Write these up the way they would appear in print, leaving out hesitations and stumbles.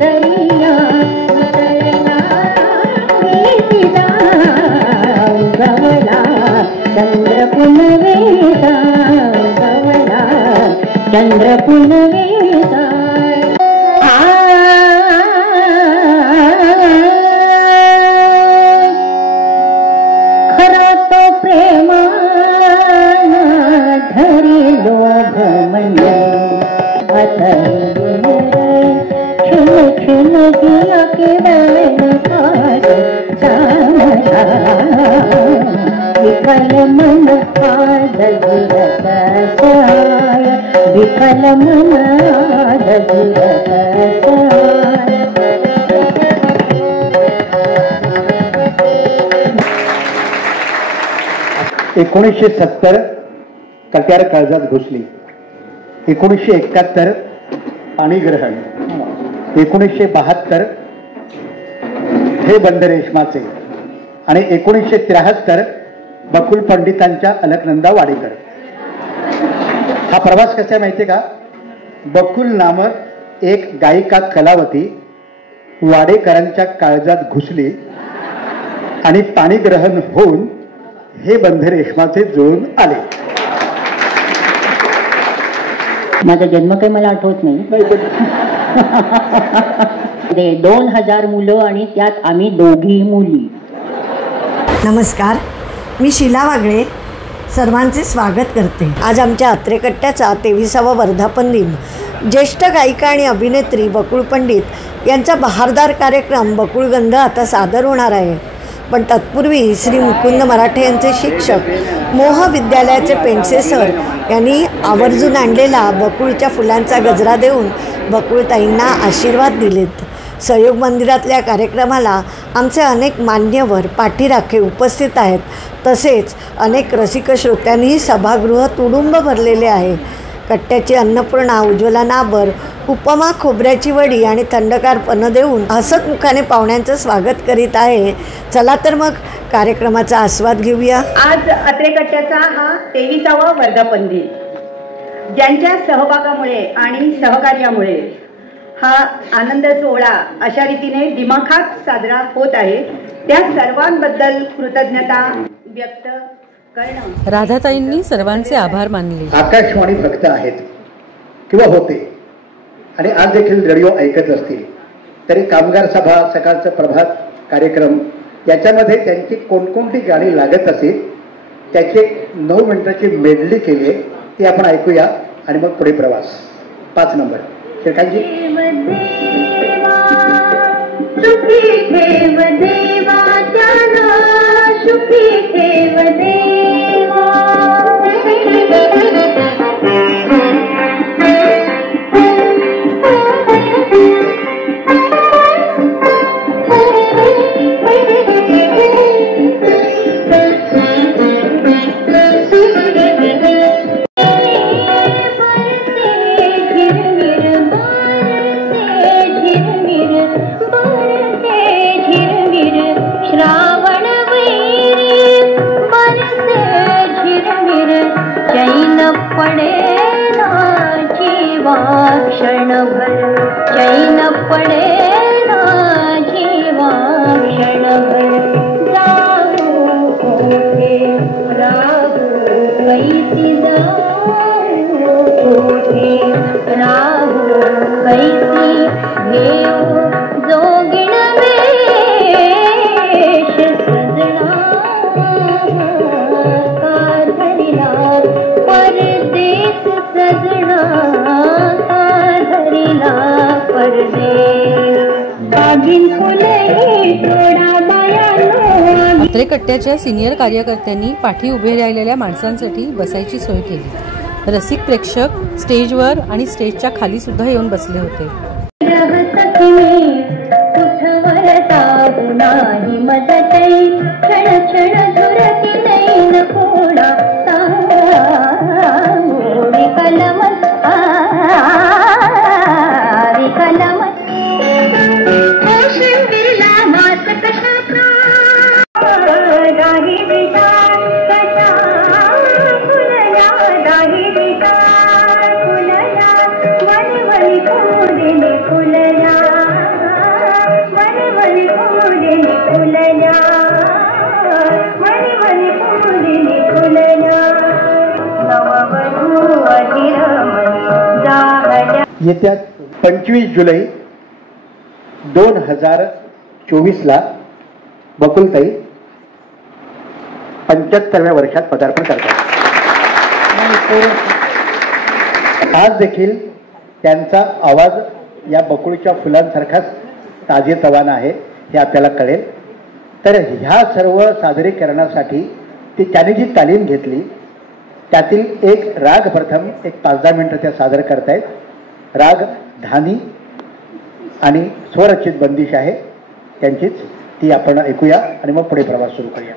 दरिया गवला चंद्र पुनवेचा गवला चंद्र पुनवेचा खरा तो प्रेमान धरी लोभ म्हणजे छुन छुन दिया के बैन पार विकल मन आज गिरत साय विकल मन आज गिरत साय 1970 कट्यार काळजात घुसली, 1971 पाणीग्रहण, 1972 हे बंद रेशमाचे आणि 1973 बकुल पंडितांच्या अलकनंदा वाडेकर. हा प्रवास कसा माहितीये का? बकुल नामक एक गायिका कलावती वाडेकरांच्या काळजात घुसली आणि पाणीग्रहण होऊन हे बंध रेशमाचे जुळून आले. माझा जन्म काही मला आठवत नाही. 2000 मुलं आणि त्यात आम्ही दोघी मुली. नमस्कार, मी शीला वागळे सर्वांचे स्वागत करते. आज आमच्या अत्रेकट्ट्याचा 23वा वर्धापन दिन. ज्येष्ठ गायिका आणि अभिनेत्री बकुळ पंडित यांचा बहारदार कार्यक्रम बकुळगंध आता सादर होणार आहे. पण तत्पूर्वी श्री मुकुंद मराठे यांचे शिक्षक मोह विद्यालयाचे पेंडसे सर यांनी आवर्जून आणलेला बकुळच्या फुलांचा गजरा देऊन बकुळताईंना आशीर्वाद दिलेत. सहयोग मंदिरातल्या कार्यक्रमाला आमचे अनेक मान्यवर पाठीराखे उपस्थित आहेत. तसेच अनेक रसिक श्रोत्यांनीही सभागृह तुडुंब भरलेले आहे. कट्ट्याची अन्नपूर्णा उज्ज्वला नाबर उपमा खोबऱ्याची वडी आणि थंडगार पन्न देऊन हसत मुखाने पाहुण्यांचं स्वागत करीत आहे. चला तर मग कार्यक्रमाचा आस्वाद घेऊया. आज अत्रेकट्ट्याचा हा 23वा वर्धापन दिन. ज्यांच्या सहभागामुळे आणि सहकार्यामुळे हा आनंद सोहळा अशा रीतीने दिमाखात साजरा होत आहे, त्या सर्वांबद्दल कृतज्ञता व्यक्त करणं. राधाताईंनी सर्वांचे आभार मानले. आकाशवाणी भक्त आहेत किंवा होते आणि आज देखील रेडिओ ऐकत असतील तरी कामगार सभा, सकाळचं प्रभात कार्यक्रम याच्यामध्ये त्यांची कोणकोणती गाणी लागत असेल त्याची 9 मिनिटाची मेडली केली आहे, ती आपण ऐकूया आणि मग पुढे प्रवास. 5 नंबर श्रीकांतजी. अत्रेकट्ट्याच्या सिनियर कार्यकर्त्यांनी पाठी उभे राहिलेल्या माणसांसाठी बसायची सोय केली. रसिक प्रेक्षक स्टेजवर आणि स्टेजच्या खाली सुद्धा येऊन बसले होते. फुलया येत्या 25 जुलै 2024ला बकुलताई 75व्या वर्षात पदार्पण करतात. आज देखील त्यांचा आवाज या बकुळीच्या फुलांसारखाच ताजेतवाना आहे हे आपल्याला कळेल. तर ह्या सर्व सादरीकरणासाठी त्याने जी तालीम घेतली त्यातील एक राग प्रथम एक 5-10 मिनिटं त्या सादर करतायत. राग धानी आणि स्वरचित बंदिश आहे त्यांचीच, ती आपण ऐकूया आणि मग पुढे प्रवास सुरू करूया.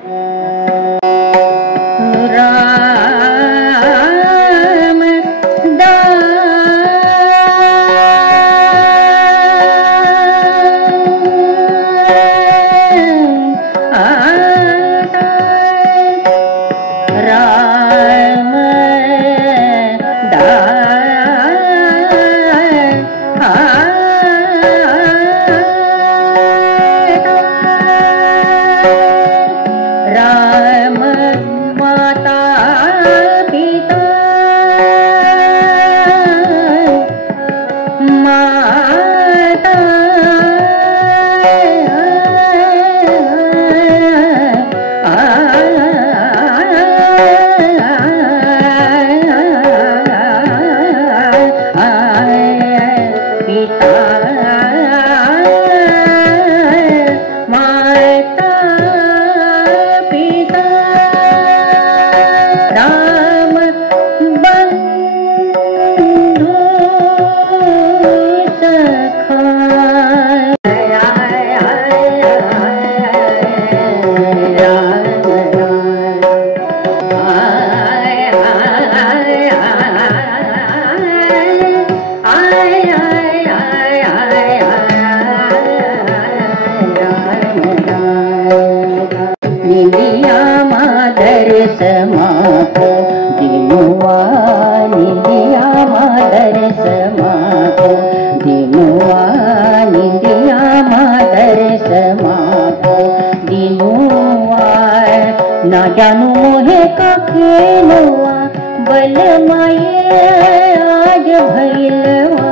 ना जानू मोहे का खेलवा बल माये आज भैलवा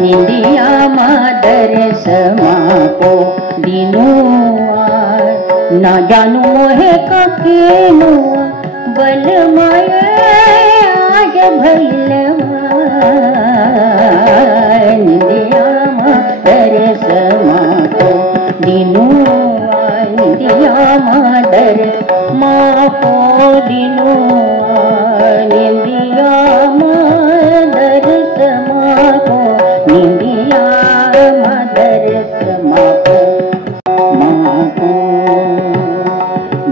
निंदिया मादर समाको दिनुआ ना जानू मोहे का खेलवा बल माये आज भैलवा निंदिया मादर समाको दिनुआ निंदिया मादर माको दिनुआ निंदिया मादर समाको निंदिया मादर समाको माको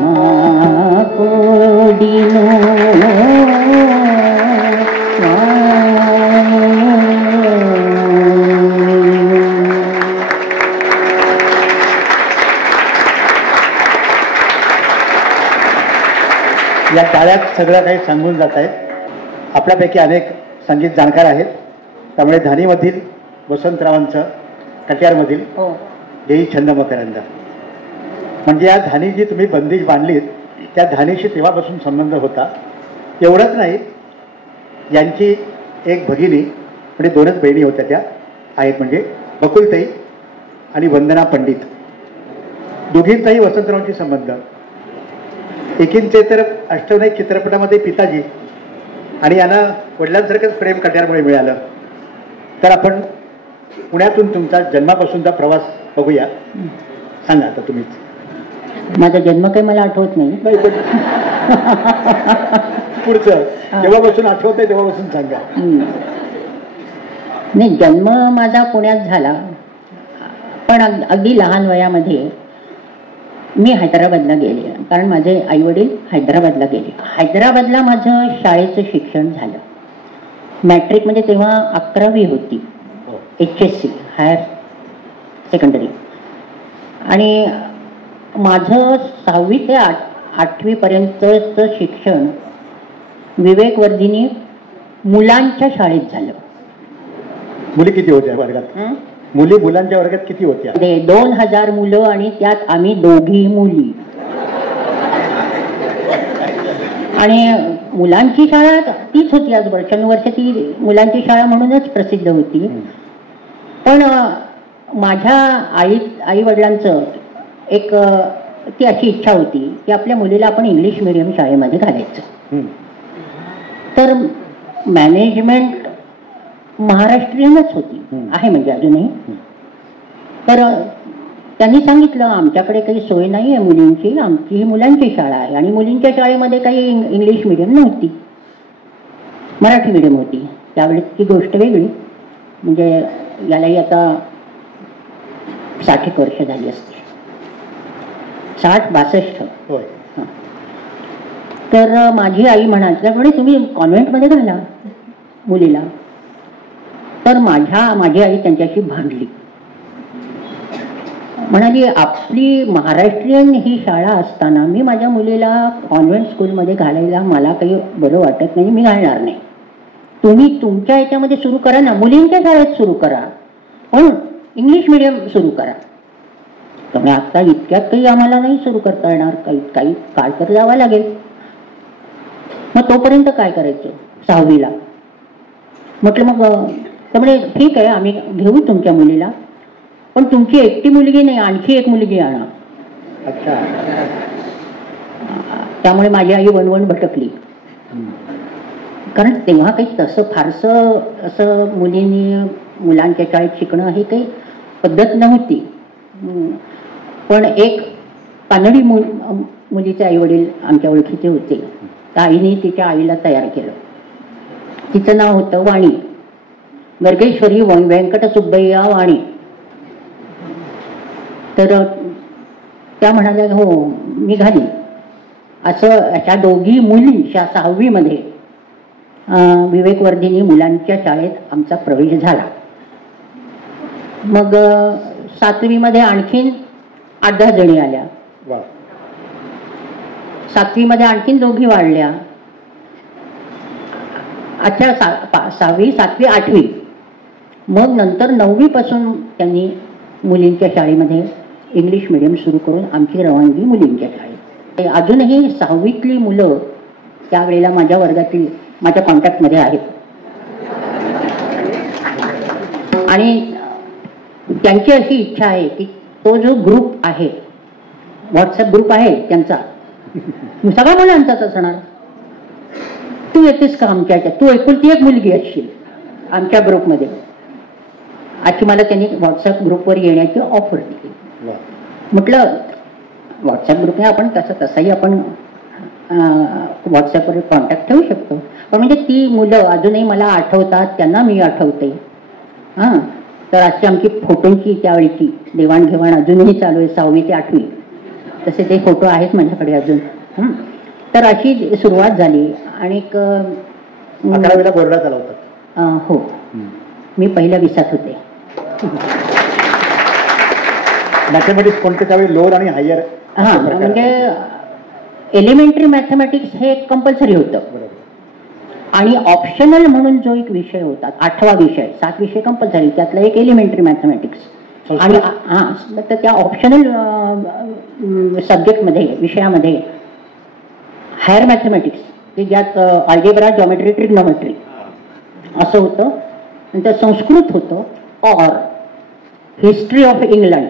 माको या टाळ्यात सगळं काही सांगून जात आहेत. आपल्यापैकी अनेक संगीत जाणकार आहेत, त्यामुळे धानीमधील वसंतरावांचं कट्यारमधील येई छंद मकरंद म्हणजे या धानी जी तुम्ही बंदिश बांधलीत त्या धानीशी तेव्हापासून संबंध होता. एवढंच नाही, यांची एक भगिनी म्हणजे दोनच बहिणी होत्या त्या आहेत, म्हणजे बकुलताई आणि वंदना पंडित. दोघींचाही वसंतरावांशी संबंध. एकींचे तर अष्टविनायक चित्रपटामध्ये पिताजी आणि यांना वडिलांसारखंच प्रेम कट्यारमुळे मिळालं. तर आपण पुण्यातून तुमचा जन्मापासूनचा प्रवास बघूया. सांगा आता तुम्हीच. माझा जन्म काही मला आठवत नाही. पुढचं जेव्हापासून आठवतंय तेव्हापासून सांगा. नाही, जन्म माझा पुण्यात झाला, पण अगदी लहान वयामध्ये मी हैदराबादला गेले, कारण माझे आई वडील हैदराबादला गेले. हैदराबादला माझं शाळेचं शिक्षण झालं. मॅट्रिक म्हणजे तेव्हा 11वी होती, HSC हायर सेकंडरी, आणि माझं 6वी ते 8वी पर्यंतचं शिक्षण विवेकवर्धिनी मुलांच्या शाळेत झालं. मुली किती होत्या वर्गात? मुली मुलांच्या वर्गात किती होत्या? 2000 मुलं आणि त्यात आम्ही दोघी मुली. आणि मुलांची शाळा तीच होती, आज वर्षानुवर्ष ती मुलांची शाळा म्हणूनच प्रसिद्ध होती. पण माझ्या आई वडिलांचं एक ती अशी इच्छा होती की आपल्या मुलीला आपण इंग्लिश मिडियम शाळेमध्ये घालायचं. तर मॅनेजमेंट महाराष्ट्रीयनच होती, आहे म्हणजे अजूनही. तर त्यांनी सांगितलं आमच्याकडे काही सोय नाही आहे मुलींची, आमची ही मुलांची शाळा आहे. आणि मुलींच्या शाळेमध्ये काही इंग्लिश मिडियम नव्हती, मराठी मिडियम होती. त्यावेळेची गोष्ट वेगळी, म्हणजे यालाही आता 60 वर्ष झाली असते, 60-62. तर माझी आई म्हणाली त्यामुळे तुम्ही कॉन्व्हेंटमध्ये घाला मुलीला. तर माझी आई त्यांच्याशी भांडली, म्हणाली आपली महाराष्ट्रीयन ही शाळा असताना मी माझ्या मुलीला कॉन्व्हेंट स्कूलमध्ये घालायला मला काही बरं वाटत नाही, मी घालणार नाही. तुम्ही तुमच्या याच्यामध्ये सुरू करा ना, मुलींच्या शाळेत सुरू करा, पण इंग्लिश मिडियम सुरू करा. त्यामुळे आता इतक्यात काही आम्हाला नाही सुरू करता येणार, काही काळ तर जावं लागेल. मग तोपर्यंत काय करायचं 6वीला. म्हटलं मग त्यामुळे ठीक आहे आम्ही घेऊ तुमच्या मुलीला, पण तुमची एकटी मुलगी नाही, आणखी एक मुलगी आणा. अच्छा. त्यामुळे माझी आई वणवण भटकली, कारण तेव्हा काही तसं फारसं असं मुलांच्या शाळेत शिकणं ही काही पद्धत नव्हती. पण एक कानडी मुलीचे आई वडील आमच्या ओळखीचे होते, त्या आईने तिच्या आईला तयार केलं. तिचं नाव होतं वाणी, गर्गेश्वरी व्यंकट सुब्बय्या वाणी. तर त्या म्हणाल्या हो मी घाली. असं अशा दोघी मुली 6वीमध्ये विवेकवर्धिनी मुलांच्या शाळेत आमचा प्रवेश झाला. मग 7वीमध्ये आणखीन 8-10 जणी आल्या. 7वीमध्ये आणखीन 2 वाढल्या. अच्छा 6वी 7वी 8वी. मग नंतर 9वी पासून त्यांनी मुलींच्या शाळेमध्ये इंग्लिश मिडियम सुरू करून आमची रवानगी मुलींच्या शाळेत. अजूनही 6वीतली मुलं त्यावेळेला माझ्या वर्गातील माझ्या कॉन्टॅक्टमध्ये आहेत. आणि त्यांची अशी इच्छा आहे की तो जो ग्रुप आहे, व्हॉट्सअप ग्रुप आहे त्यांचा, सगळ्या मुलांचाच असणार. तू येतेस का आमच्या याच्यात, तू एकुलती एक मुलगी असशील आमच्या ग्रुपमध्ये, अशी मला त्यांनी व्हॉट्सअप ग्रुपवर येण्याची ऑफर दिली. म्हटलं व्हॉट्सअप ग्रुपने आपण तसंही आपण व्हॉट्सअपवर कॉन्टॅक्ट ठेवू शकतो, पण म्हणजे ती मुलं अजूनही मला आठवतात, त्यांना मी आठवते. हां, तर अशी आमची फोटोंची त्यावेळीची देवाणघेवाण अजूनही चालू आहे 6वी ते 8वी. तसे ते फोटो आहेत माझ्याकडे अजून. तर अशी सुरुवात झाली. आणि 11वीला बोर्डात आला होता. हो, मी पहिल्या 20त होते. मॅथमॅटिक्स कोणते त्यावेळी लोअर आणि हायर? हां, म्हणजे एलिमेंटरी मॅथमॅटिक्स हे कंपल्सरी होतं. आणि ऑप्शनल म्हणून जो एक विषय होता 8वा विषय, 7 विषय कंपल्सरी, त्यातला एक एलिमेंटरी मॅथमॅटिक्स. आणि हां, तर त्या ऑप्शनल सब्जेक्टमध्ये विषयामध्ये हायर मॅथमॅटिक्स, की ज्यात अल्जेब्रा, जॉमेट्री, ट्रिग्नोमेट्री असं होतं. नंतर संस्कृत होतं, और हिस्ट्री ऑफ इंग्लंड.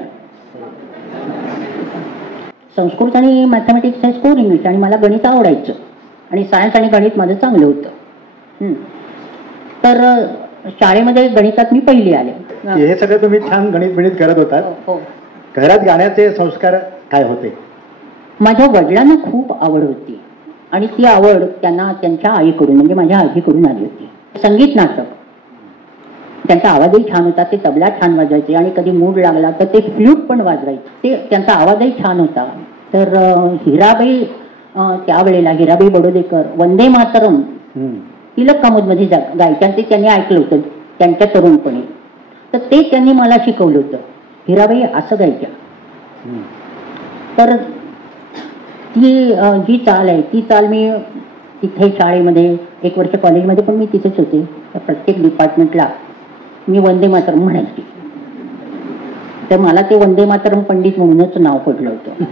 संस्कृत आणि मॅथमॅटिक्स हे स्कोर इंग्लिश. आणि मला गणित आवडायचं आणि सायन्स आणि गणित माझं चांगलं होतं. तर शाळेमध्ये गणितात मी पहिली आले. हे सगळं तुम्ही छान गणित करत होतात. हो. घरात गाण्याचे संस्कार काय होते? माझ्या वडिलांना खूप आवड होती आणि ती आवड त्यांना त्यांच्या आईकडून म्हणजे माझ्या आजीकडून आली होती. संगीत नाटक, त्यांचा आवाजही छान होता, ते तबला छान वाजवायचे आणि कधी मूड लागला तर ते फ्लूट पण वाजवायचे. ते त्यांचा आवाजही छान होता. तर हिराबाई, त्यावेळेला हिराबाई बडोदेकर वंदे मातरम तिलक कामोदमध्ये गायच्या, ते त्यांनी ऐकलं होतं त्यांच्या तरुणपणी. तर ते त्यांनी मला शिकवलं होतं, हिराबाई असं गायच्या. तर ती जी चाल आहे ती चाल मी तिथे शाळेमध्ये 1 वर्ष कॉलेजमध्ये पण मी तिथेच होते. तर प्रत्येक डिपार्टमेंटला मी वंदे मातरम म्हणायची. तर मला ते वंदे मातरम पंडित म्हणूनच नाव पडलं होतं.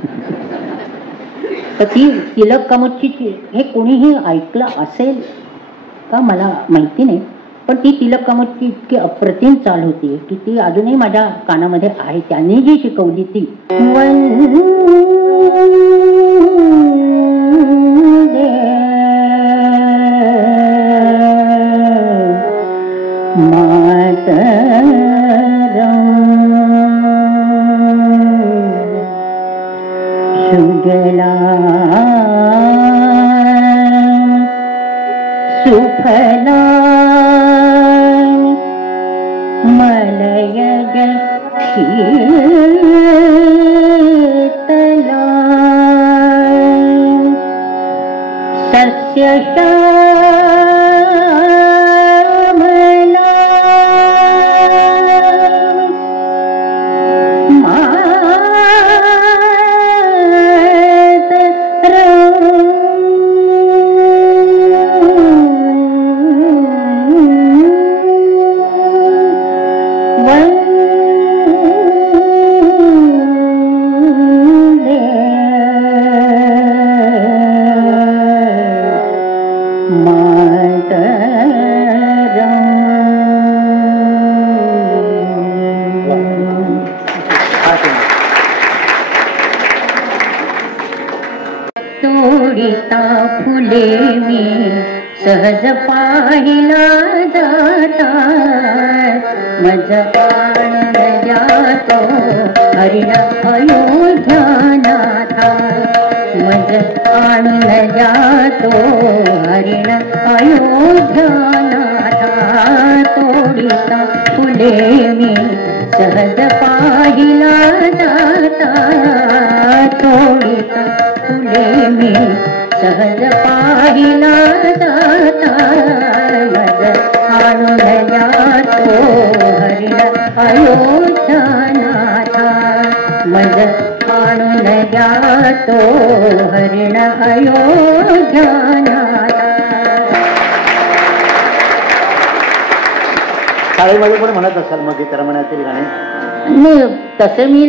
तर ती तिलक कामतची हे कोणीही ऐकलं असेल का मला माहिती नाही, पण ती तिलक कामतची इतकी अप्रतिम चाल होती की ती अजूनही माझ्या कानामध्ये आहे. त्यांनी जी शिकवली ती सुफला मलयज शीतला सस्य श्यामला तोडिता फुले मी सहज पाहिला जाता मज आनंद जातो हरिण अयोध्यानाथा मज आनंद जातो हरिण अयोध्यानाथा तोडिता फुले मी सहज पाहिला जाता तोडिता फुले मी सहज पाहिला जाता मज आणून जातो हरिण अयोध्यानाथा मज आणून जातो हरिण अयोध्यानाथा. शाळेमध्ये पण म्हणत असाल मग गीतरमणातील गाणे? नाही, तसे मी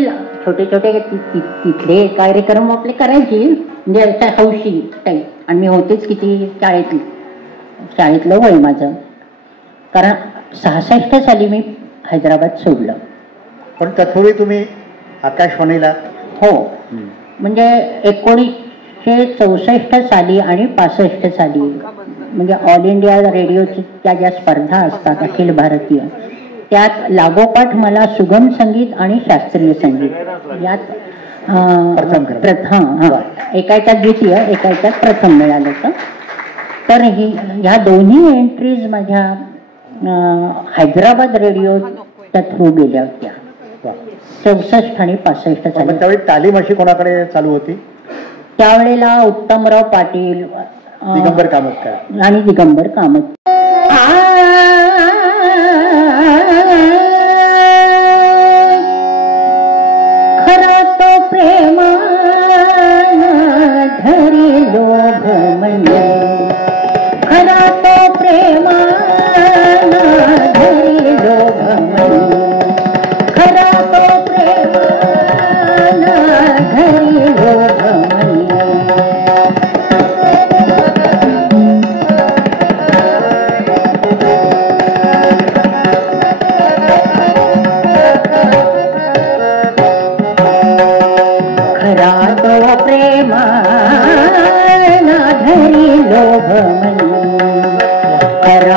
छोटे छोटे तिथले कार्यक्रम आपले करायचे म्हणजे हौशी टाईप, आणि मी होतेच किती शाळेतलं वय माझं, कारण 66 साली मी हैदराबाद सोडलं. पण तत्पूर्वी तुम्ही आकाशवाणीला? हो, म्हणजे 1964 साली आणि 65 साली म्हणजे ऑल इंडिया रेडिओच्या ज्या स्पर्धा असतात अखिल भारतीय, त्यात लागोपाठ मला सुगम संगीत आणि शास्त्रीय संगीत यात प्रथम एका याच्यात द्वितीय एका याच्यात प्रथम मिळालं होतं. तर ह्या दोन्ही एंट्रीज माझ्या हैदराबाद रेडिओच्या थ्रू गेल्या होत्या 64 आणि 65 साली. त्यावेळी तालीम अशी कोणाकडे चालू होती? त्यावेळेला उत्तमराव पाटील, दिगंबर कामत आणि दिगंबर कामत. खरा तो प्रेमान धरी लोभ म्हणजे, खरा तो प्रेमान धरी लोभ म्हणजे, खरा तो प्रेमान धरी लोभ म्हणजे. खरा तो प्रेमान धरी लोभ म्हणे, खरा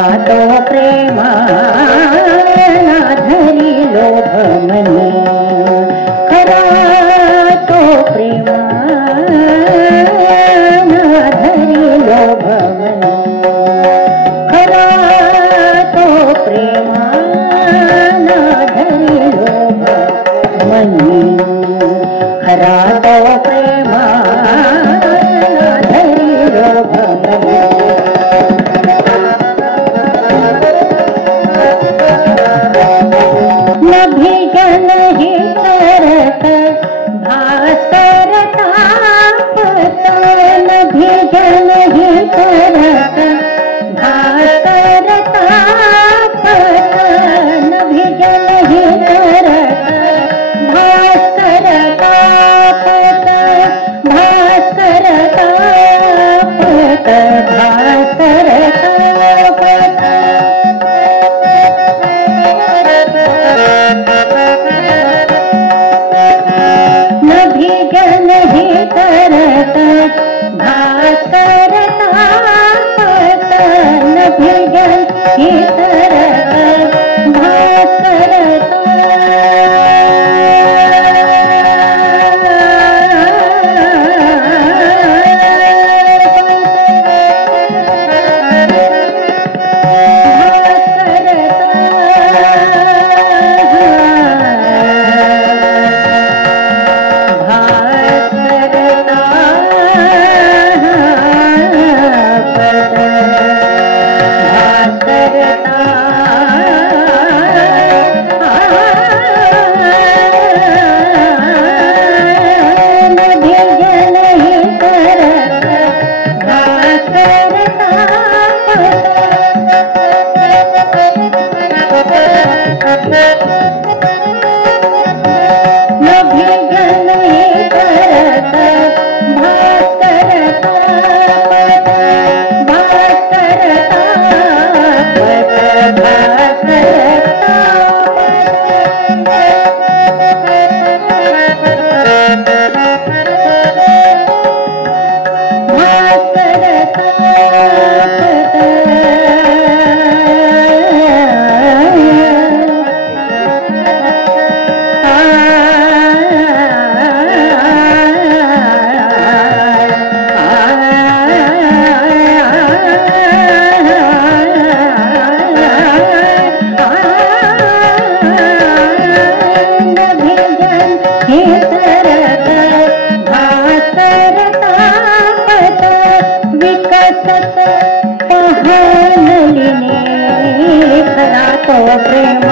पाहानलिने खरा तो प्रेम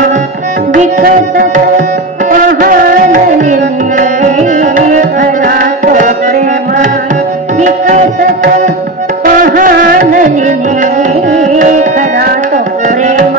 विकसत पाहानलिने खरा तो प्रेम विकसत पाहानलिने खरा तो प्रेम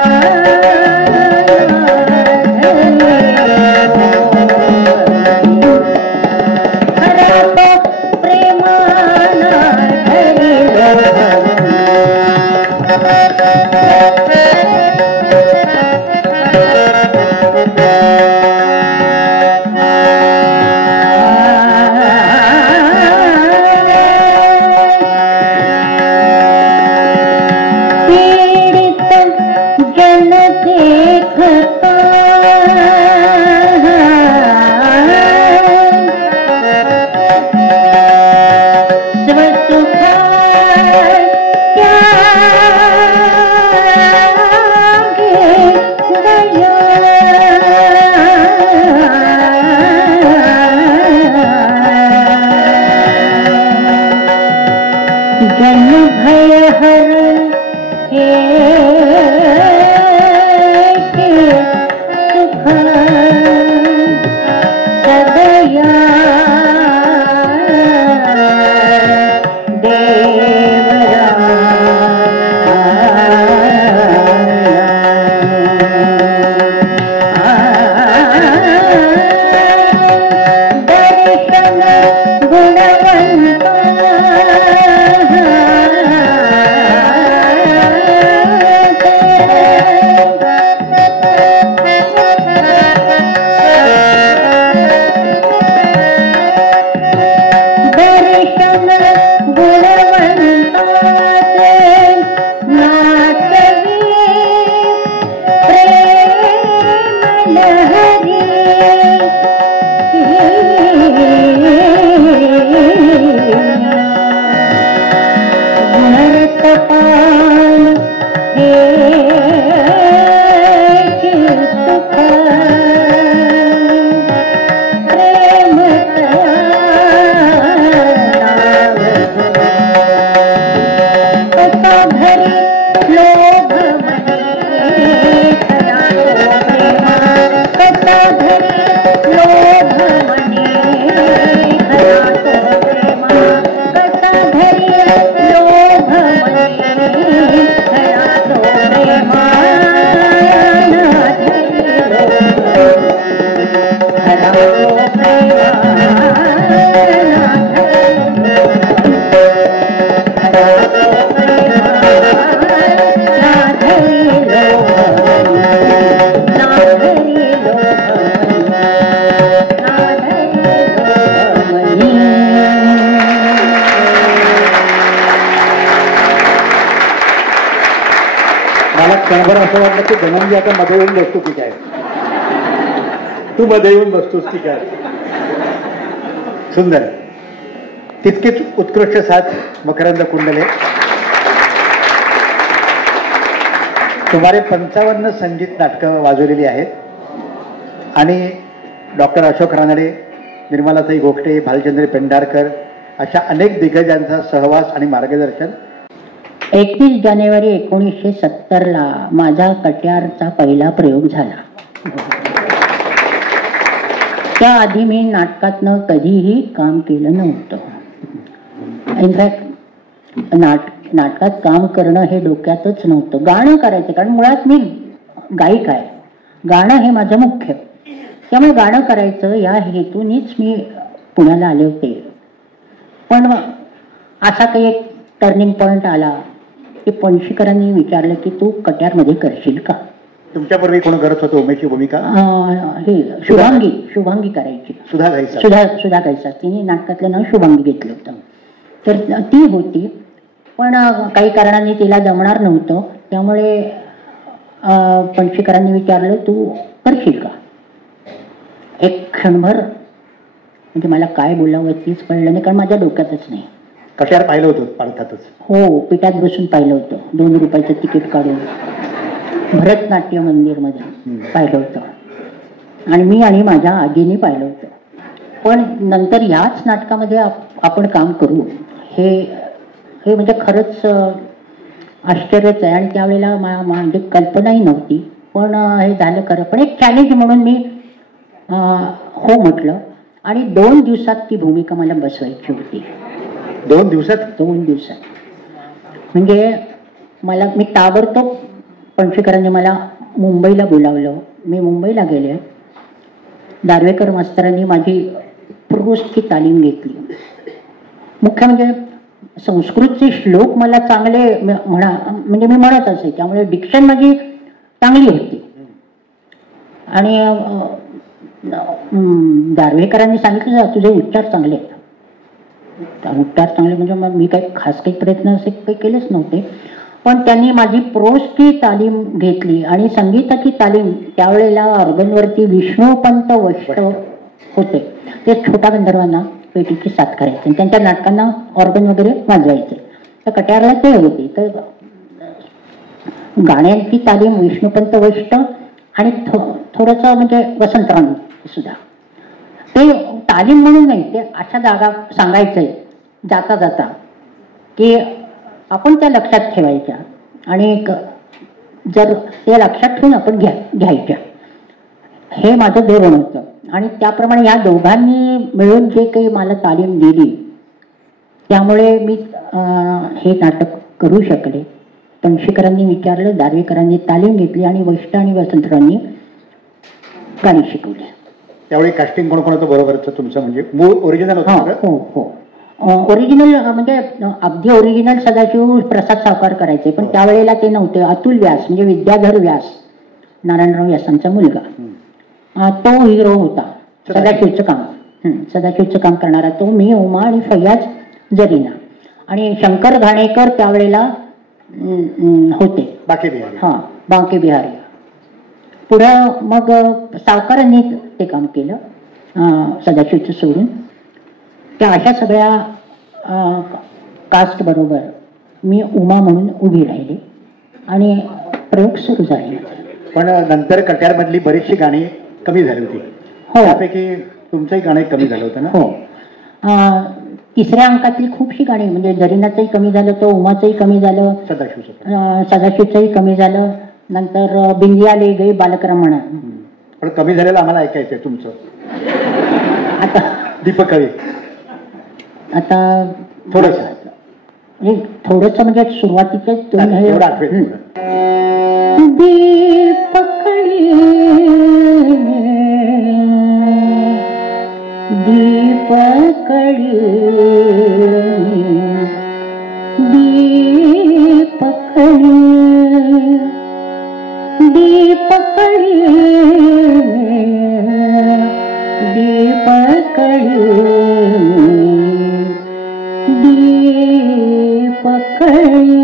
क्षणभर असं वाटलं की धनंजय आता मध्ये येऊन बसतो की काय, तू मध्ये येऊन बसतोस की काय. सुंदर. तितकीच उत्कृष्ट साथ मकरंद कुंडले. सुमारे 55 संगीत नाटकं वाजवलेली आहेत आणि डॉक्टर अशोक रानडे, निर्मलाताई गोखटे, भालचंद्र पेंढारकर अशा अनेक दिग्गजांचा सहवास आणि मार्गदर्शन. 31 जानेवारी 1970ला माझा कट्यारचा पहिला प्रयोग झाला. त्याआधी मी नाटकातनं कधीही काम केलं नव्हतं. इनफॅक्ट नाटकात काम करणं हे डोक्यातच नव्हतं. गाणं करायचं, कारण मुळात मी गायिका आहे, गाणं हे माझं मुख्य. त्यामुळे गाणं करायचं या हेतूनीच मी पुण्याला आले होते. पण असा काही एक टर्निंग पॉइंट आला की पणशीकरांनी विचारलं की तू कट्यारमध्ये करशील का. तुमच्यापूर्वी कोण करत होतं उमेशची भूमिका? हे शुभांगी करायची. सुधा घायसा. तिने नाटकातलं नाव शुभांगी घेतलं होतं. तर ती होती, पण काही कारणांनी तिला जमणार नव्हतं. त्यामुळे पणशीकरांनी विचारलं तू करशील का. एक क्षणभर म्हणजे मला काय बोलावं तीच कळलं नाही, कारण माझ्या डोक्यातच नाही. कट्यार पाहिलं होतं पार्थातच? हो, पिठात बसून पाहिलं होतं. 2 रुपयाचं तिकीट काढून भरतनाट्य मंदिरमध्ये पाहिलं होतं आणि मी आणि माझ्या आजीने पाहिलं होतं. पण नंतर याच नाटकामध्ये आपण काम करू हे म्हणजे खरंच आश्चर्यच आहे. आणि त्यावेळेला म्हणजे कल्पनाही नव्हती, पण हे झालं खरं. पण एक चॅलेंज म्हणून मी हो म्हटलं आणि 2 दिवसात ती भूमिका मला बसवायची होती. 2 दिवसात? 2 दिवसात. म्हणजे मी ताबडतोब पणशीकरांनी मला मुंबईला बोलावलं. मी मुंबईला गेले. दारव्हेकर मास्तरांनी माझी प्रोस्टची तालीम घेतली. मुख्य म्हणजे संस्कृतचे श्लोक मला चांगले म्हणजे मी म्हणत असे, त्यामुळे डिक्शन माझी चांगली होती. आणि दारव्हेकरांनी सांगितलं तुझे उच्चार चांगले आहेत. उच्चार चांगले म्हणजे मग मी काही खास काही प्रयत्न असे काही केलेच नव्हते. पण त्यांनी माझी प्रोस्टची तालीम घेतली आणि संगीताची तालीम. त्यावेळेला ऑर्गनवरती विष्णुपंत वैष्ट होते. ते छोटा गंधर्वांना पेटीची साथ करायचे आणि त्यांच्या नाटकांना ऑर्गन वगैरे वाजवायचे. तर कट्यारला ते होते. तर गाण्यांची तालीम विष्णुपंत वैष्ट आणि थोडंसं म्हणजे वसंतराव सुद्धा. ते तालीम म्हणून नाही, ते अशा जागा सांगायचंय जाता जाता की आपण त्या लक्षात ठेवायच्या आणि जर ते लक्षात ठेवून आपण घ्यायच्या. हे माझं धोरण होतं. आणि त्याप्रमाणे या दोघांनी मिळून जे काही मला तालीम दिली, त्यामुळे मी हे नाटक करू शकले. पणशीकरांनी विचारलं, दारव्हेकरांनी तालीम घेतली आणि वैष्ट आणि वसंतरावांनी गाणी शिकवली. त्यावेळी कास्टिंग कोण होतं बरोबरचं तुमचं? म्हणजे मूळ ओरिजिनल होतं? हो हो. ओरिजिनल म्हणजे अगदी ओरिजिनल सदाशिव प्रसाद सावकार करायचे, पण त्यावेळेला ते नव्हते. अतुल व्यास म्हणजे विद्याधर व्यास, नारायणराव व्यासांचा मुलगा, तो हिरो होता. सदाशिवचं काम करणारा तो. मी, उमा आणि फैयाज जरीना आणि शंकर घाणेकर त्यावेळेला होते. बांके बिहारी. पुढं मग सावकारांनी ते काम केलं सदाशिवचं सोडून. त्या अशा सगळ्या कास्ट बरोबर मी उमा म्हणून उभी राहिली आणि प्रयोग सुरू झाले. पण नंतर कट्यारमधली बरीचशी गाणी कमी झाली होती. हो, त्यापैकी तुमचंही गाणं कमी झालं होतं ना? हो. तिसऱ्या अंकातली खूपशी गाणी म्हणजे जरीनाचंही कमी झालं होतं, उमाचंही कमी झालं, सदाशिवचंही कमी झालं. नंतर बिंदिया ले गई बालकरमण. पण कमी झालेलं आम्हाला ऐकायचंय तुमचं. आता दीपक कवी आता थोडस म्हणजे सुरुवातीचे दीपकळी दीपकळी दीपकळी दीपकळी दीपकळी दीपकळी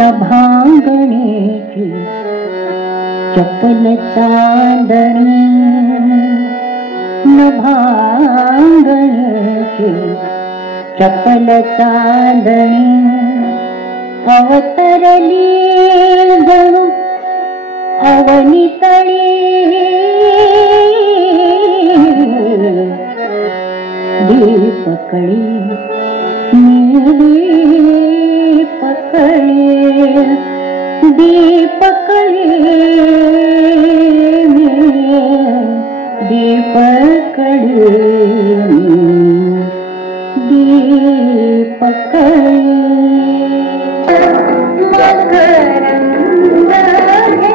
नभांगणीची चपल चांदणी नभांगणीची चपल चांदणी अवतरली जणू अवनीतळी दीपकळी दीपकळी दीपकळी दीपकळी दीपकळी मकरंद हे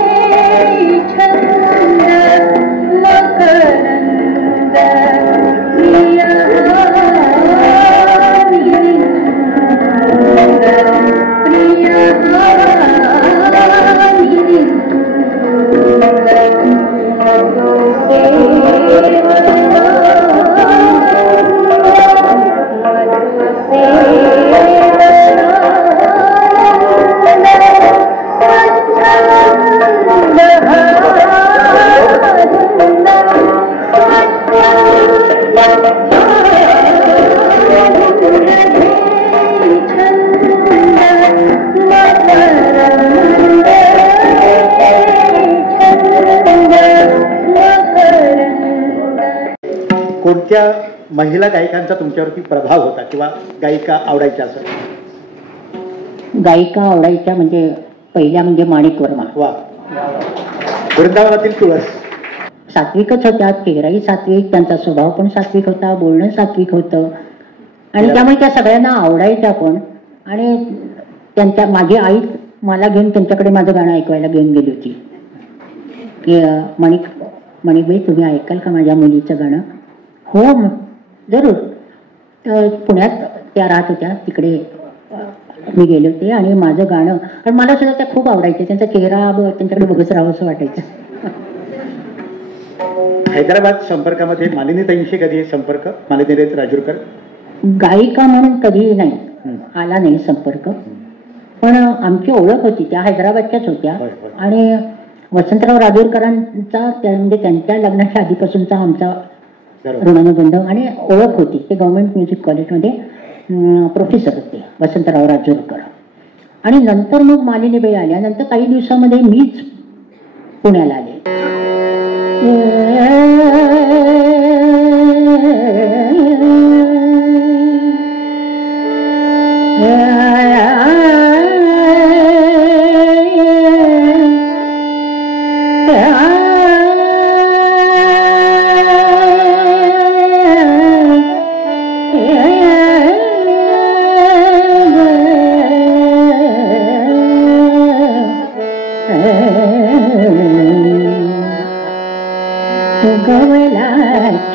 छंद मकरंद प्रिया कोणत्या महिला गायिकांचा तुमच्यावरती प्रभाव होता किंवा गायिका आवडायच्या असं? गायिका आवडायच्या म्हणजे पहिल्या म्हणजे माणिक वर्मा. वा, वृंदावनातील तुळस. सात्विकच होत्या, चेहराही सात्विक, त्यांचा स्वभाव पण सात्विक होता, बोलणं सात्विक होतं आणि त्यामुळे त्या सगळ्यांना आवडायच्या पण. आणि त्यांच्या माझी आई मला घेऊन त्यांच्याकडे माझं गाणं ऐकवायला घेऊन गेली होती की मणिकबाई तुम्ही ऐकाल का माझ्या मुलीचं गाणं? हो जरूर. तर पुण्यात त्या राहत होत्या, तिकडे मी गेले होते आणि माझं गाणं, कारण मला सुद्धा त्या खूप आवडायचे, त्यांचा चेहरा त्यांच्याकडे बघत राहावं असं वाटायचं. हैदराबाद संपर्कामध्ये मालिनीताईंशी कधी संपर्क? मालिनी राजूरकर गायिका म्हणून कधी नाही आला नाही संपर्क, पण आमची ओळख होती, त्या हैदराबादच्याच होत्या. आणि वसंतराव राजूरकरांचा म्हणजे त्यांच्या लग्नाच्या आधीपासूनचा आमचा ऋणानुबंध आणि ओळख होती. ते गव्हर्नमेंट म्युझिक कॉलेजमध्ये प्रोफेसर होते वसंतराव राजूरकर. आणि नंतर मग मालिनीबाई आल्या, नंतर काही दिवसामध्ये मीच पुण्याला आले.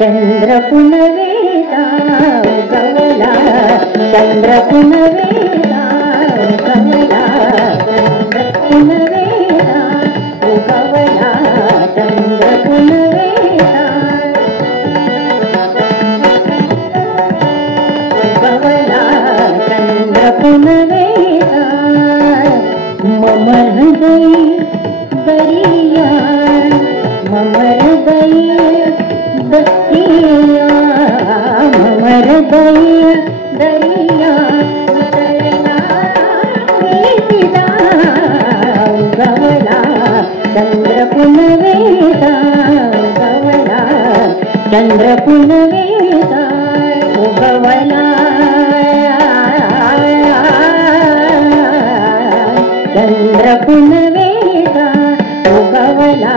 चंद्र पुनवेदा उगवला, चंद्र पुनवेदा उगवला, चंद्र पुनवेदा उगवला, चंद्र पुनवेदा उगवला, चंद्र पुनवेदा. मम हृदय दरिया, मम हृदय दरिया, मम हृदय दरिया उगवला, चंद्र पुनवेदा उगवला, चंद्र पुनवेदा उगवला, चंद्र पुनवेदा उगवला,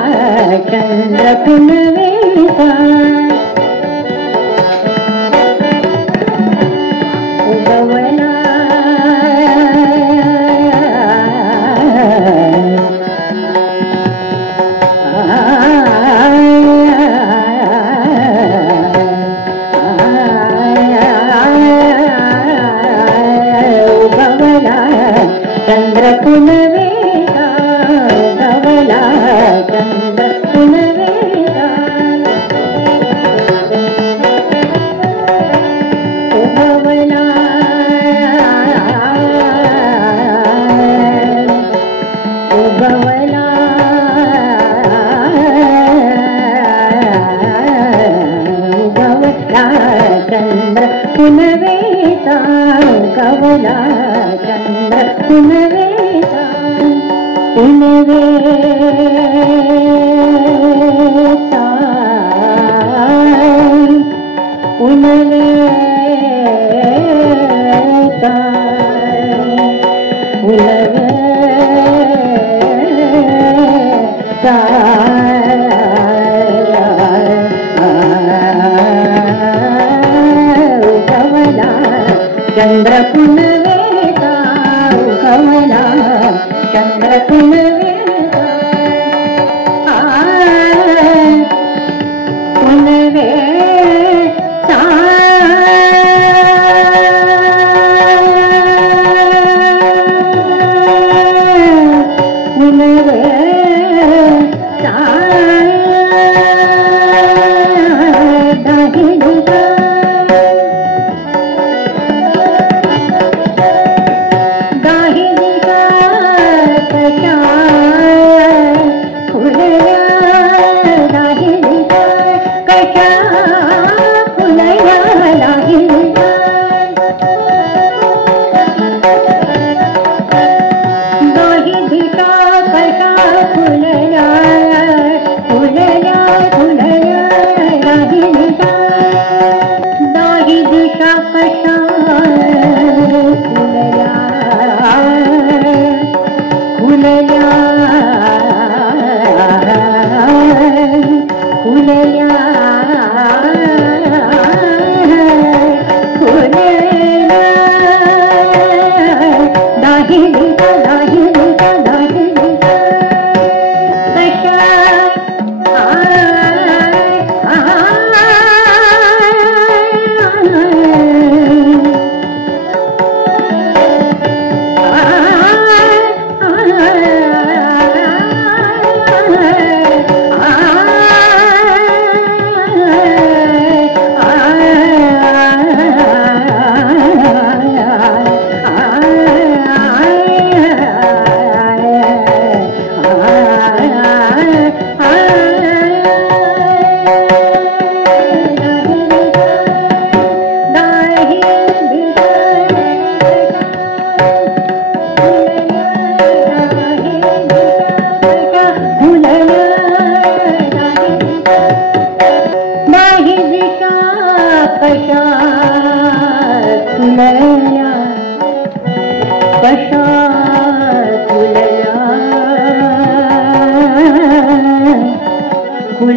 चंद्र पुनवेदा उगवला. उगवला, चंद्र पुनवेदा उगवला, चंद्र पुनवेदा उगवला, उगवला, उगवला, चंद्र पुनवेदा उगवला, चंद्र पुनवेदा. पुनवेदा पुनवेदा पुनवेदा उगवला, चंद्र पुनवेदा उगवला, चंद्र पुनवेदा. पुनवेदा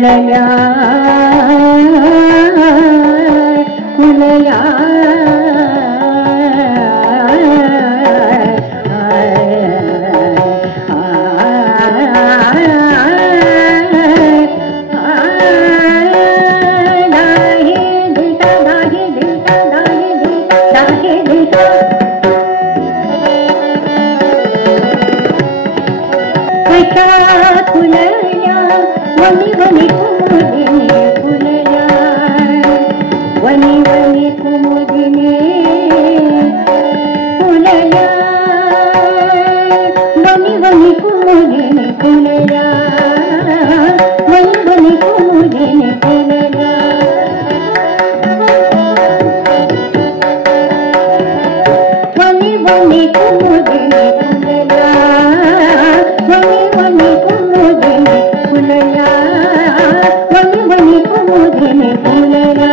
फुलल्या फुलल्या वनी वनी कुमुदिने फुलल्या वनी वनी कुमुदिने फुलल्या वनी वनी कुमुदिने फुलल्या वनी वनी कुमुदिने फुलल्या वनी वनी कुमुदिने फुलल्या वनी वनी कुमुदिने फुलल्या वनी वनी कुमुदिने फुलल्या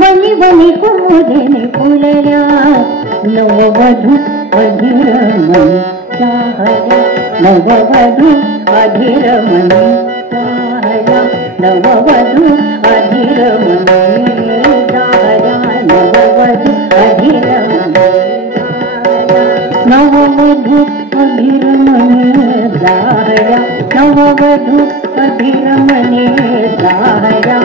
वनी वनी कुमुदिने फुलल्या नववधू अधीरमणी चाहल्या नववधू अधीरमणी चाहल्या नववधू अधीरमणी चाहल्या नववधू अधीरमणी नववधू अधीरमणी जाहल्या नववधू अधीरमणी जाहल्या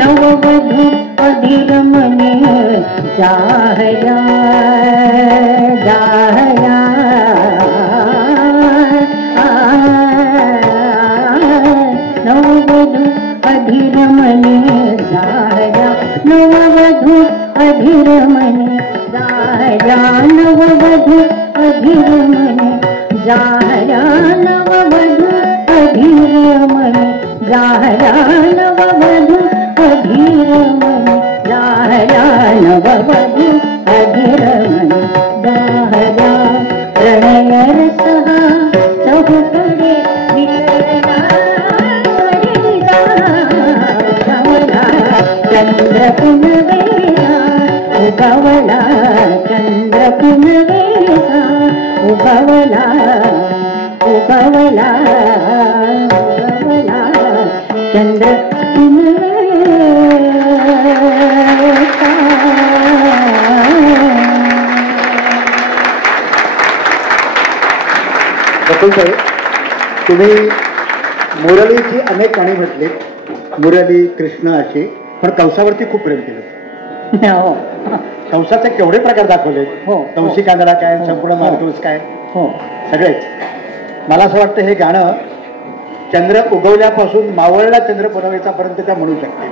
नववधू अधीरमणी जाहल्या जाहल्या नववधू अधीरमणी जाहल्या नववधू अधीरमणी जाहल्या नववधू अधीरमणी जाहल्या नववधू अधीरमणी जाहल्या नववधू अधीरमणी जाहल्या नववधू अधीरमणी जाहल्या प्रणय रसहा चहुकडे विकलला चंद्र पुनवेला उगवला चंद्र पुनवेला उगवला उगवला उगवला चंद्र बकुळताई, तुम्ही मुरलीची अनेक गाणी म्हटली, मुरली कृष्ण अशी, पण कंसावरती खूप प्रेम केलं. हो कंसाचे केवढे प्रकार दाखवले. हो कंसी कांदडा काय, संपूर्ण मार्गदूस काय, हो सगळेच. मला असं वाटतं हे गाणं चंद्र उगवल्यापासून मावळला चंद्र पुनवेचा पर्यंत त्या म्हणू शकते,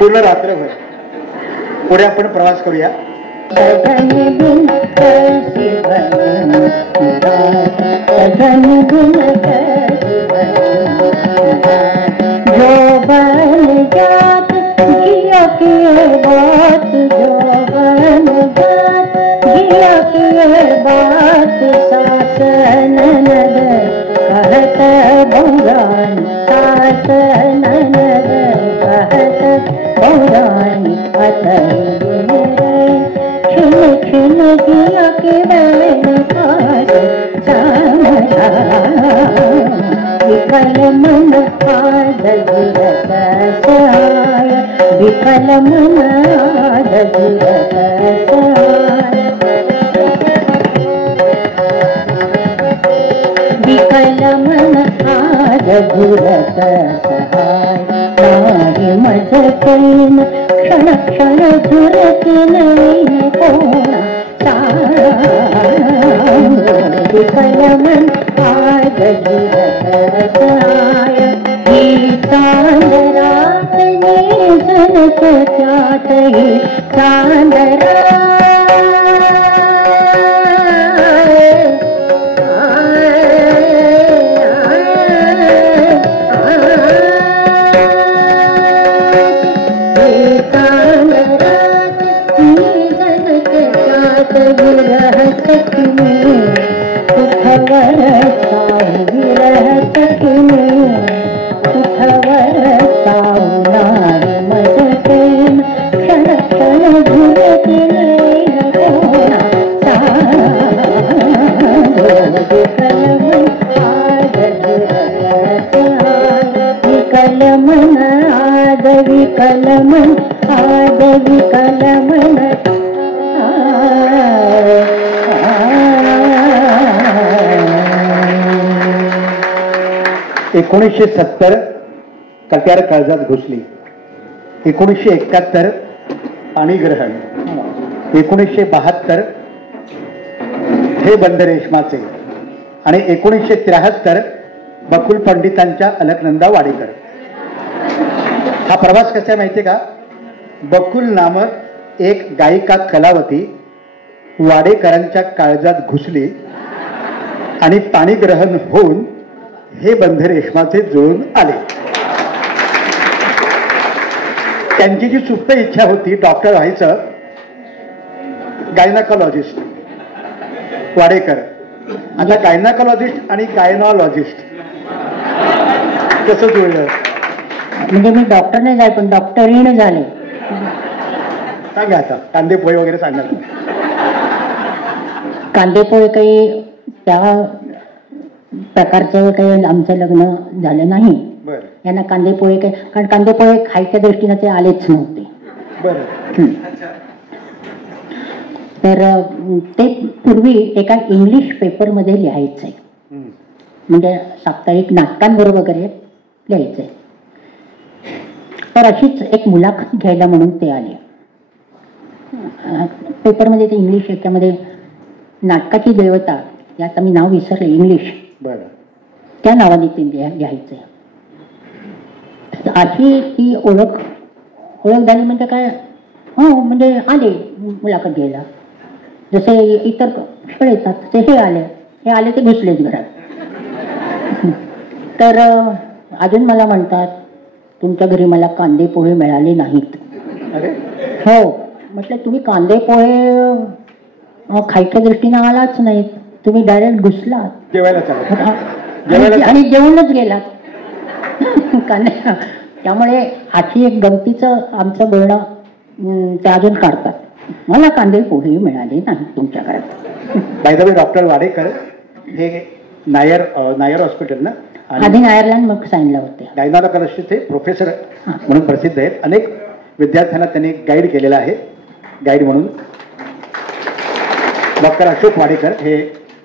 पूर्ण रात्रभर. पुढे आपण प्रवास करूया. जो बन जात जिया के बात जो बन जात जिया के बात सास ननद कहत बौरानी सास ननद कहत बौरानी छिन छिन जिया के बैन पास विकल मन आद गुरत सहाय विकल मन आद गुरत सहाय विकल मन आद गुरत सहाय नाही मज कैन क्षण क्षण झुरत नाही कोणा विकल मन आद गुरत सहाय ही चांदरात निजन सचात ही क्षण 1970 कट्यार काळजात घुसली, 1971 पाणीग्रहण, 1972 हे बंद रेशमाचे आणि 1973 बकुल पंडितांच्या अलकनंदा वाडेकर. हा प्रवास कसा माहितीये का? बकुल नामक एक गायिका कलावती वाडेकरांच्या काळजात घुसली आणि पाणीग्रहण होऊन हे बंध रेशमाचे जुळून आले. त्यांची जी सुप्त इच्छा होती डॉक्टर व्हायचं, गायनाकॉलॉजिस्ट वाडेकर, आता गायनाकॉलॉजिस्ट आणि गायनॉलॉजिस्ट कसं जुळलं? म्हणजे मी डॉक्टर नाही झाले पण डॉक्टरीण झाले. सांगा आता कांदे पोहे वगैरे सांगा. कांदेपोहे काही त्या प्रकारचं काही आमचं लग्न झालं नाही. बरं यांना कांदेपोहे काही, कारण कांदेपोहे खायच्या दृष्टीनं ते आलेच नव्हते. बरं. तर ते पूर्वी एका इंग्लिश पेपरमध्ये लिहायचंय, म्हणजे साप्ताहिक नाटकांवर वगैरे लिहायचंय. तर अशीच एक मुलाखत घ्यायला म्हणून ते आले. पेपरमध्ये ते इंग्लिश याच्यामध्ये नाटकाची देवता, आता मी नाव विसरले, इंग्लिश, बरं, त्या नावाने ते लिहायचंय. अशी ती ओळख झाली. म्हणजे काय, हो म्हणजे आले मुलाखत घ्यायला, जसे इतर पुष्कळ येतात तसे हे आले ते घुसलेच घरात. तर अजून मला म्हणतात तुमच्या घरी मला कांदे पोहे मिळाले नाहीत. अरे हो म्हटलं तुम्ही कांदे पोहे खायच्या दृष्टीनं आलाच नाहीत, तुम्ही डायरेक्ट घुसलात जेवायला चालत आणि जेवूनच गेलात. कांदे, त्यामुळे अशी एक गमतीचं आमचं बोलणं ते अजून काढतात. मला कांदे पोहे मिळाले नाही तुमच्या घरात. By the way doctor Wadekar हे नायर हॉस्पिटल ना, आधी नायरला मग साईनला होते. गायनॉलॉजिस्ट ते प्रोफेसर म्हणून प्रसिद्ध आहेत. अनेक विद्यार्थ्यांना त्यांनी गाईड केलेलं आहे. गाईड म्हणून डॉक्टर अशोक वाडेकर हे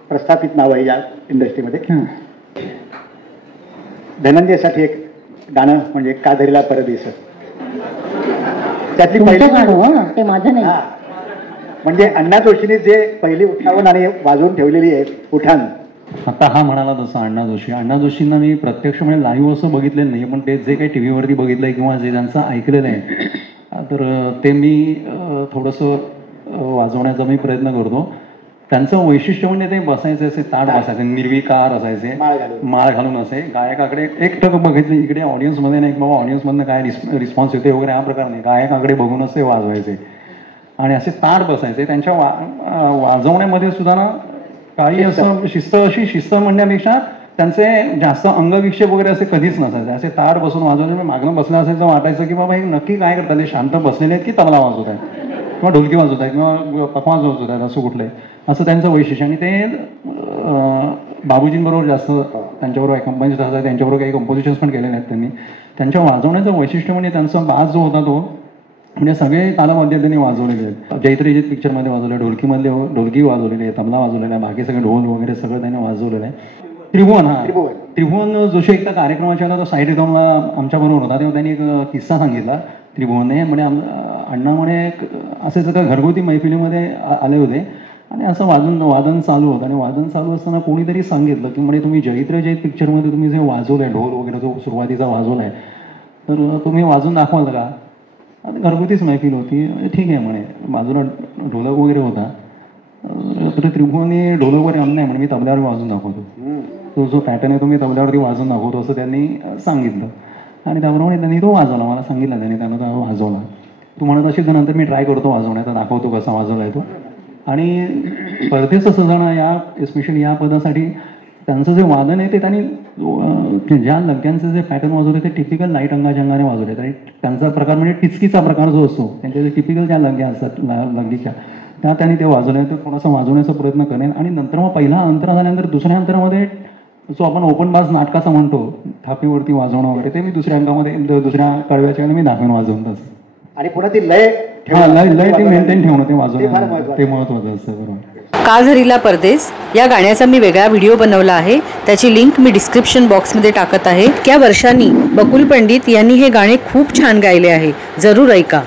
प्रस्थापित नाव आहे या इंडस्ट्रीमध्ये. धनंजयसाठी एक गाणं म्हणजे कादरीला परदेश, त्यातली पहिली गाणं ते माझं नाही. म्हणजे अण्णा जोशीने जे पहिली उठावन आणि वाजवून ठेवलेली आहे उठाण. आता हा म्हणाला तसं अण्णा जोशींना मी प्रत्यक्ष म्हणजे लाईव्ह असं बघितलेलं नाही, पण ते जे काही टी व्हीवरती बघितलंय किंवा जे त्यांचं ऐकलेलं आहे तर ते मी थोडंसं वाजवण्याचा मी प्रयत्न करतो. त्यांचं वैशिष्ट्य म्हणजे ते बसायचे असे ताट बसायचे, निर्विकार असायचे, माळ घालून असे. गायकाकडे एक टक बघितले इकडे ऑडियन्समध्ये नाही, बाबा ऑडियन्समधनं काय रिस्पॉन्स येते वगैरे हा प्रकार नाही, गायकाकडे बघूनच ते वाजवायचे आणि असे ताट बसायचे. त्यांच्या वाजवण्यामध्ये सुद्धा ना काही असं शिस्त म्हणण्यापेक्षा त्यांचे जास्त अंगविक्षेप वगैरे असे कधीच नसायचे. असे ताट बसून वाजवले, मागणं बसलं असायचं, वाटायचं की बाबा हे नक्की काय करतात, ते शांत बसलेले आहेत की तबला वाजवत आहेत किंवा ढोलकी वाजवत आहेत किंवा पखवाज वाजवत आहेत असं कुठलंय, असं त्यांचं वैशिष्ट्य. आणि ते बाबूजींबरोबर जास्त त्यांच्याबरोबर कंपनीज असतात, त्यांच्याबरोबर काही कंपोजिशन्स पण केलेले आहेत त्यांनी. त्यांच्या वाजवण्याचं वैशिष्ट्य म्हणजे त्यांचा बाज जो होता तो म्हणजे सगळे तालवाद्य त्यांनी वाजवलेले आहेत. जैत्रीजीत पिक्चरमध्ये वाजवले, ढोलकी वाजवलेली आहे, तबला वाजवलेला आहे, बाकी सगळे ढोल वगैरे सगळं त्यांनी वाजवलेलं आहे. त्रिभुवन जोशी एकदा कार्यक्रमाच्या आला तो साईड रिदमला आमच्याबरोबर होता, तेव्हा त्यांनी एक किस्सा सांगितला त्रिभुवनने. म्हणे अण्णा म्हणे असेच एका घरगुती मैफिलीमध्ये आले होते आणि असं वादन चालू होतं आणि वादन चालू असताना कोणीतरी सांगितलं की म्हणे तुम्ही जैत पिक्चरमध्ये तुम्ही जे वाजवलंय ढोल वगैरे जो सुरुवातीचा वाजवलाय तर तुम्ही वाजून दाखवाल का? घरगुतीच मैफिल होती, ठीक आहे म्हणे. बाजूला ढोलक वगैरे होता, तर त्रिभुवनने ढोलक वगैरे आणलं नाही म्हणे, मी तबल्यावर वाजून दाखवतो, तो जो पॅटर्न आहे तो मी तबल्यावरती वाजून दाखवतो असं त्यांनी सांगितलं. आणि त्याप्रमाणे त्यांनी तो वाजवला, मला सांगितलं त्यानं तो वाजवला. तू म्हणत असेल तर नंतर मी ट्राय करतो वाजवण्याचा, दाखवतो कसा वाजवलाय तो. आणि परदेस सजणं या एस्पेशली या पदासाठी त्यांचं जे वादन आहे ते त्यांनी ज्या लग्यांचे जे पॅटर्न वाजवले ते टिपिकल लाईट अंगाच्या अंगाने वाजवले. आणि त्यांचा प्रकार म्हणजे टिचकीचा प्रकार जो असतो, त्यांच्या जे टिपिकल ज्या लग्या असतात लग्गीच्या त्या त्यांनी ते वाजवले. तर थोडासा वाजवण्याचा प्रयत्न करेन. आणि नंतर मग पहिला अंतरा झाल्यानंतर दुसऱ्या अंतरामध्ये जो आपण ओपन बाज नाटकाचा म्हणतो थापीवरती वाजवणं वगैरे, ते मी दुसऱ्या अंगामध्ये दुसऱ्या कळव्याच्या मी दाखवून वाजवून तसं. आणि पुन्हा ती लय लय ती मेंटेन ठेवणं ते वाजवणं ते महत्वाचं असतं. बरोबर. का झरीला परदेस या गाण्याचा मी वेगळा व्हिडिओ बनवला आहे, त्याची लिंक मी डिस्क्रिप्शन बॉक्समध्ये टाकत आहे. त्या वर्षांनी बकुल पंडित यांनी हे गाणे खूप छान गायले आहे, जरूर ऐका.